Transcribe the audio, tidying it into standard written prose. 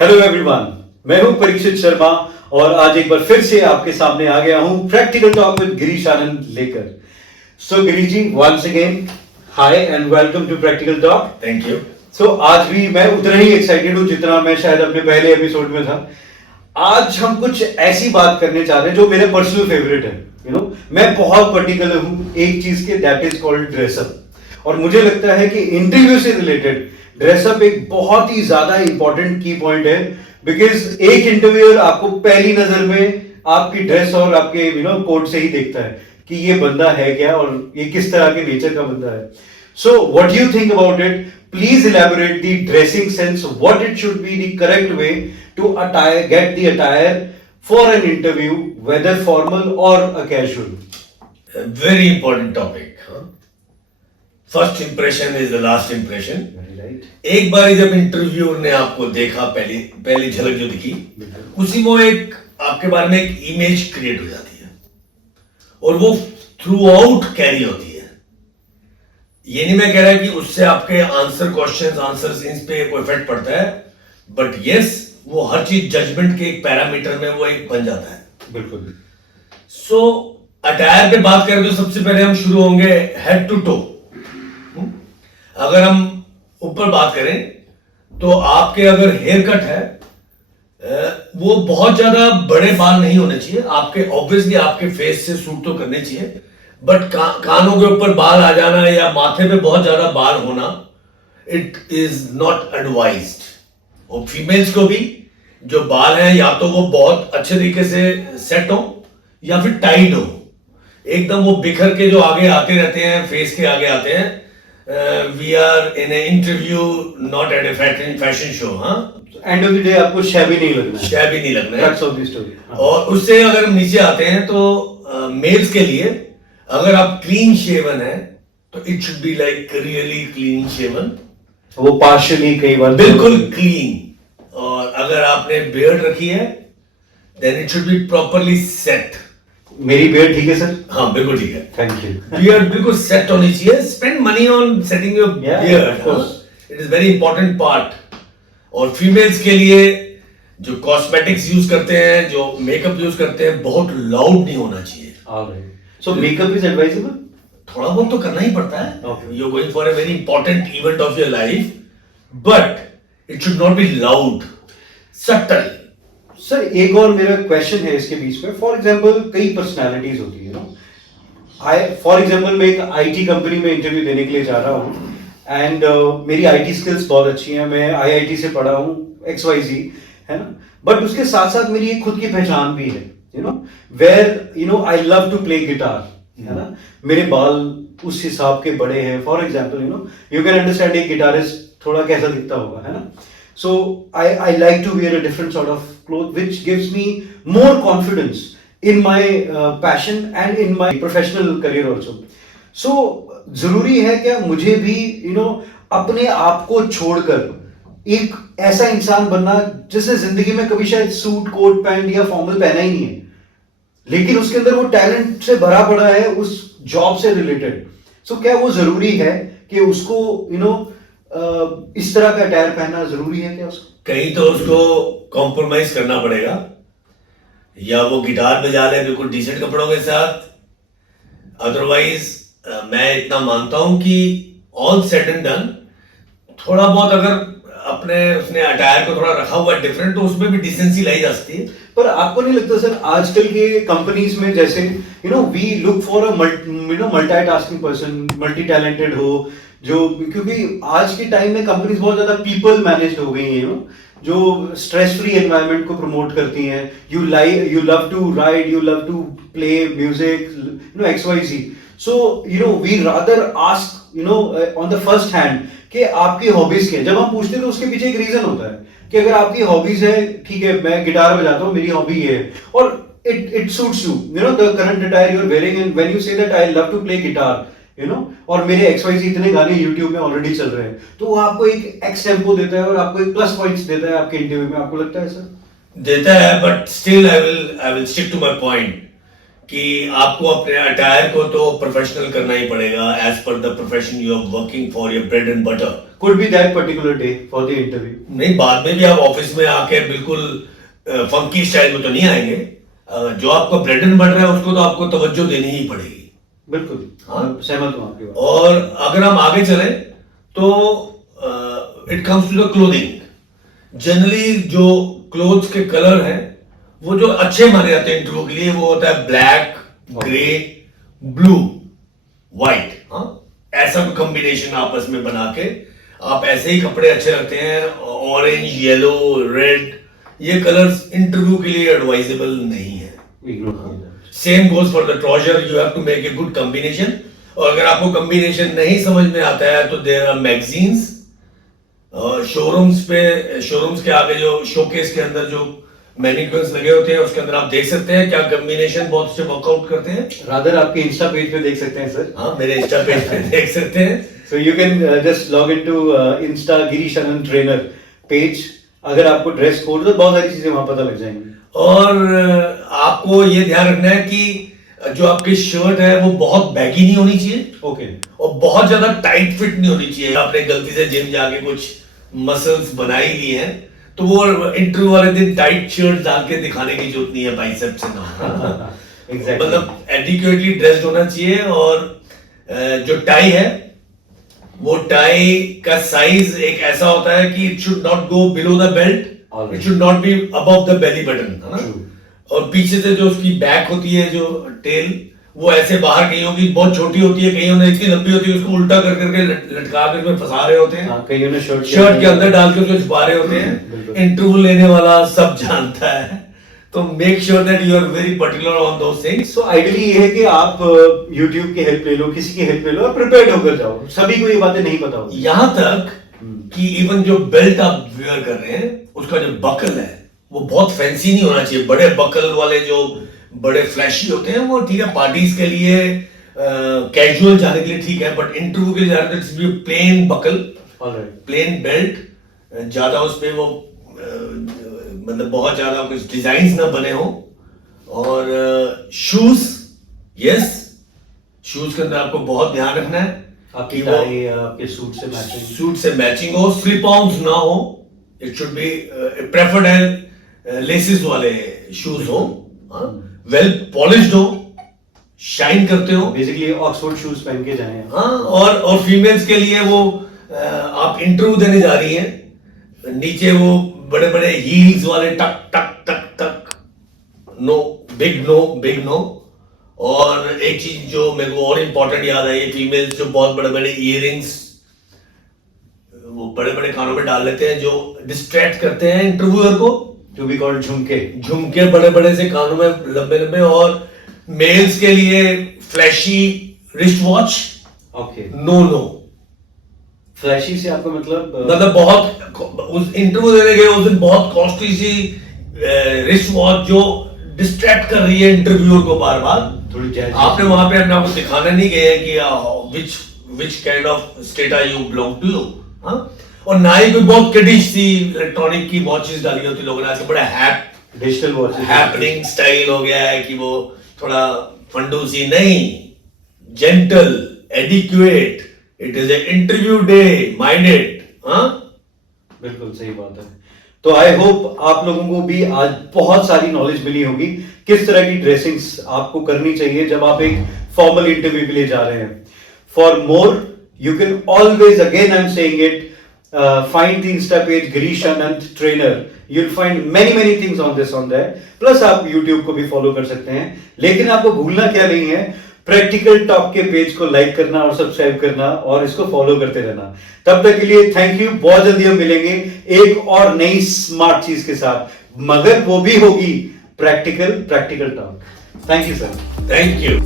Hello everyone, मैं हूं परीक्षित शर्मा और आज एक बार फिर से आपके सामने आ गया हूं practical talk with Girish Anand लेकर। So Girish ji, once again hi and welcome to practical talk. Thank you. So आज भी मैं उतना ही एक्साइटेड हूं जितना मैं शायद अपने पहले एपिसोड में था। आज हम कुछ ऐसी बात करने जा रहे हैं जो मेरे पर्सनल फेवरेट है। मैं बहुत पर्टिकुलर हूं एक चीज के, दैट इज कॉल्ड ड्रेसअप। और मुझे लगता है कि इंटरव्यू से रिलेटेड ड्रेसअप एक बहुत ही ज्यादा इंपॉर्टेंट की पॉइंट है, बिकॉज एक इंटरव्यूअर आपको पहली नजर में आपकी ड्रेस और आपके कोट से ही देखता है कि ये बंदा है क्या और ये किस तरह के नेचर का बंदा है। So what you think about it? Please elaborate the dressing sense, what it should be the correct way to attire, get the attire for an interview, whether formal or a casual. Very important topic. First impression is the last impression. एक बार जब interviewer ने आपको देखा, पहली झलक जो दिखी, उसी में एक आपके बारे में एक इमेज क्रिएट हो जाती है और वो थ्रू आउट कैरी होती है। ये नहीं मैं कह रहा कि उससे आपके आंसर्स इन पे कोई इफेक्ट पड़ता है, बट यस, वो हर चीज जजमेंट के एक पैरामीटर में वो एक बन जाता है। बिल्कुल। सो अटायर पे बात करें तो सबसे पहले हम शुरू होंगे हेड टू टो। अगर हम ऊपर बात करें तो आपके अगर हेयर कट है वो बहुत ज्यादा बड़े बाल नहीं होने चाहिए। आपके ऑब्वियसली आपके फेस से सूट तो करने चाहिए, बट कानों के ऊपर बाल आ जाना या माथे पे बहुत ज्यादा बाल होना, इट इज नॉट एडवाइज्ड। और फीमेल्स को भी जो बाल हैं या तो वो बहुत अच्छे तरीके से सेट हो या फिर टाइड हो, एकदम वो बिखर के जो आगे आते रहते हैं, फेस के आगे आते हैं। We are in a interview, not at a fashion show. हाँ, एंड ऑफ द डे आपको शैबी नहीं लगना है। शैबी नहीं लगना है। That's of the story. और उससे अगर हम नीचे आते हैं तो मेल्स के लिए अगर आप क्लीन शेवन है तो it should be like really clean shaven, वो पार्शियली कई बार बिल्कुल क्लीन। और अगर आपने बियर्ड रखी है then it should be properly set. मेरी बियर्ड ठीक है सर? हाँ, बिल्कुल ठीक है। Thank you. बियर्ड बिल्कुल सेट होनी चाहिए। Spend money on setting your beard, it is very important part. और फीमेल्स के लिए जो कॉस्मेटिक्स यूज करते हैं, जो मेकअप यूज करते हैं, बहुत लाउड नहीं होना चाहिए। So makeup is advisable? थोड़ा बहुत तो करना ही पड़ता है। You are going for a very important event of your life, but it should not be loud, subtle. Sir एक और मेरा क्वेश्चन है इसके बीच में। फॉर एग्जांपल कई पर्सनालिटीज होती है फॉर एग्जांपल मैं एक आईटी कंपनी में इंटरव्यू देने के लिए जा रहा हूँ एंड मेरी आईटी स्किल्स बहुत अच्छी हैं, मैं आईआईटी से पढ़ा हूँ, XYZ, है ना। बट उसके साथ साथ मेरी एक खुद की पहचान भी है, where I love to play guitar, है ना। मेरे बाल उस हिसाब के बड़े हैं। For example you can understand एक गिटारिस्ट थोड़ा कैसा दिखता होगा, है ना। So I like to wear a different sort of clothes which gives me more confidence in my passion and in my professional career also. So जरूरी है क्या मुझे भी अपने आप को छोड़कर एक ऐसा इंसान बनना जिसने जिंदगी में कभी शायद सूट कोट पैंट या फॉर्मल पहना ही नहीं है, लेकिन उसके अंदर वो टैलेंट से भरा पड़ा है उस जॉब से रिलेटेड। सो क्या वो जरूरी है कि उसको इस तरह का अटायर पहनना जरूरी है क्या उसको? कहीं तो उसको कॉम्प्रोमाइज करना पड़ेगा, या वो गिटार बजा ले बिल्कुल डिसेंट कपड़ों के साथ। अदरवाइज मैं इतना मानता हूं कि ऑल सेट एंड डन, थोड़ा बहुत अगर अपने उसने अटायर को थोड़ा रखा हुआ डिफरेंट तो उसमें भी डिसेंसी लाई जा सकती है। पर आपको नहीं लगता सर आजकल के कंपनीज में जैसे we look for a multitasking person, multi talented हो, जो क्योंकि आज के टाइम में कंपनीज बहुत ज्यादा पीपल मैनेज्ड हो गई हैं, जो स्ट्रेस फ्री एनवायरनमेंट को प्रमोट करती हैं। You love to ride, you love to play music, XYZ। So we rather ask on the first hand कि आपकी हॉबीज क्या है। जब हम पूछते हैं तो उसके पीछे एक रीजन होता है कि अगर आपकी हॉबीज है, ठीक है मैं गिटार बजाता हूँ, मेरी हॉबी ये है और it suits you, the current attire you're wearing, and when you say that I love to play guitar, और मेरे XYZ इतने गाने YouTube में ऑलरेडी चल रहे हैं, तो वो आपको एक एक्स टेम्पो देता है और आपको एक प्लस पॉइंट्स देता है आपके इंटरव्यू में। आपको लगता है सर? देता है, but still I will stick to my point कि आपको अपने अटायर को तो प्रोफेशनल करना ही पड़ेगा as per the profession you are working for your bread and butter. Could be that particular day for the interview. नहीं, बाद में भी आप ऑफिस में आके बिल्कुल फंकी स्टाइल में तो नहीं आएंगे. जो आपका ब्रेड एंड बटर है उसको तो आपको तवज्जो देनी ही पड़ेगी. बिल्कुल, हाँ, सहमत हूँ आपकी बात. और अगर हम आगे चले तो it comes to the clothing. Generally जो क्लोथ्स के कलर हैं वो जो अच्छे माने जाते हैं इंटरव्यू के लिए वो होता है ब्लैक, ग्रे, ब्लू, व्हाइट. हाँ, ऐसा कोई कॉम्बिनेशन आपस में बना के आप ऐसे ही कपड़े अच्छे रखते हैं. ऑरेंज, येलो, रेड, ये कलर्स इंटरव्यू के लिए एडवाइजेबल नहीं है. Same goes for the trouser. You have to make a good combination. और अगर आपको कॉम्बिनेशन नहीं समझ में आता है तो देयर आर मैगजीन्स. शोरूम्स के आगे जो शोकेस के अंदर जो मैनिक्विन्स लगे होते हैं उसके अंदर आप देख सकते हैं क्या कॉम्बिनेशन बहुत अच्छे वर्कआउट करते हैं. रादर आपके इंस्टा पेज पे देख सकते हैं सर. हाँ, मेरे इंस्टा पेज पे देख सकते हैं. So you can just log into Insta Girish Anand Trainer page. अगर आपको ड्रेस कोड तो बहुत सारी चीजें वहां पता लग जाएंगी. और आपको ये ध्यान रखना है कि जो आपकी शर्ट है वो बहुत बैगी नहीं होनी चाहिए. ओके. और बहुत ज्यादा टाइट फिट नहीं होनी चाहिए. आपने गलती से जिम जाके कुछ मसल्स बना ही लिए हैं तो वो इंटरव्यू वाले दिन टाइट शर्ट डाल के दिखाने की जरूरत नहीं है बाइसेप्स से ना. Exactly. मतलब एडिक्वेटली ड्रेस्ड होना चाहिए. और जो टाई है वो टाई का साइज एक ऐसा होता है कि it should not go below the belt, it should not be above the belly button, है ना. और पीछे से जो उसकी बैक होती है जो टेल वो ऐसे बाहर, कईयों की बहुत छोटी होती है, कईयों ने इतनी लंबी होती है उसको उल्टा कर करके लटका के उसमें फंसा रहे होते हैं. कईयों ने शर्ट के अंदर डाल के उसको छुपा रहे होते हैं. इंटरव्यू लेने वाला सब जानता है. तो make sure that you are very particular on those things. So ideally ये है कि आप YouTube की हेल्प ले लो, किसी की हेल्प ले लो और प्रिपेयर्ड होकर जाओ. सभी को ये बातें नहीं पता होती. यहां तक कि इवन जो बेल्ट आप वेयर कर रहे हैं उसका जो बकल है वो बहुत फैंसी नहीं होना चाहिए. बड़े बकल वाले जो बड़े फ्लैशी होते हैं वो ठीक है पार्टीज के लिए, कैजुअल जाने के लिए ठीक है. बट इंटरव्यू के लिए जा रहे थे प्लेन बकल, प्लेन बेल्ट. ज्यादा उसमें वो मतलब बहुत ज्यादा कुछ डिजाइन ना बने हो. और शूज, यस, शूज के अंदर आपको बहुत ध्यान रखना है आपकी टाई आपके सूट से मैचिंग हो. स्लिप ऑन्स ना हो. इट शुड बी प्रेफर्ड है लेसेस वाले शूज हो. वेल पॉलिश्ड हो, शाइन करते हो. बेसिकली ऑक्सफोर्ड शूज पहन के जाएं. हाँ, और फीमेल्स के लिए वो आप इंटरव्यू देने जा रही हैं, नीचे वो बड़े बड़े हील्स वाले टक टक टक टक, नो, बिग नो. और एक चीज जो मेरे को और इम्पोर्टेंट याद आई है, फीमेल्स जो बहुत बड़े बड़े इयररिंग्स वो बड़े बड़े कानों में डाल लेते हैं जो डिस्ट्रैक्ट करते हैं इंटरव्यूअर को. टू बी कॉल्ड झुमके बड़े बड़े से कानों में लंबे लंबे. और मेल्स के लिए flashy wrist watch. Okay. No. Flashy से आपको मतलब बहुत उस इंटरव्यू देने गए उस दिन बहुत कॉस्टली सी रिस्ट वॉच जो डिस्ट्रैक्ट कर रही है इंटरव्यूअर को बार बार. थोड़ी जैज. आपने वहां पे अपने आपको दिखाने नहीं गए कि which kind of state are you belong to you. हाँ, और ना ही कोई बहुत किडिश सी इलेक्ट्रॉनिक की वॉचेस डाली होती लोगों ने. आजकल बड़ा डिजिटल वॉचेस हैपनिंग स्टाइल हो गया है कि वो थोड़ा फंडूसी नहीं, gentle, adequate. It is a interview day, minded. हाँ, बिल्कुल सही बात है. तो आई होप आप लोगों को भी आज बहुत सारी नॉलेज मिली होगी किस तरह की ड्रेसिंग्स आपको करनी चाहिए जब आप एक फॉर्मल इंटरव्यू के लिए जा रहे हैं. For more you can always, again I'm saying it, find the Insta page Girish Anand Trainer. You'll find many things on there. Plus आप YouTube को भी फॉलो कर सकते हैं. लेकिन आपको भूलना क्या नहीं है, प्रैक्टिकल टॉक के पेज को लाइक करना और सब्सक्राइब करना और इसको फॉलो करते रहना. तब तक के लिए थैंक यू. बहुत जल्दी हम मिलेंगे एक और नई स्मार्ट चीज के साथ, मगर वो भी होगी practical talk. Thank you sir. Thank you.